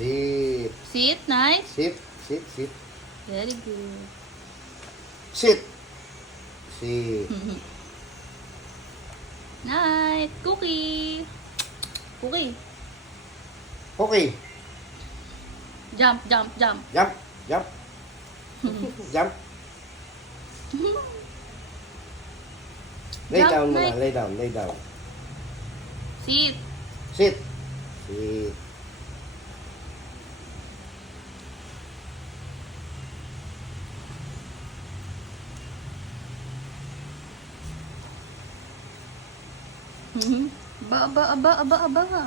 Sit. Sit, nice. Sit. Sit. Sit. Very good. Sit. Sit. Nice. Cookie. Cookie. Okay. Jump, jump, jump. Jump. Jump. Jump. Lay Jump, down muna. Mike. Lay down. Lay down. Sit. Sit. Sit. Aba, aba, aba, aba, aba.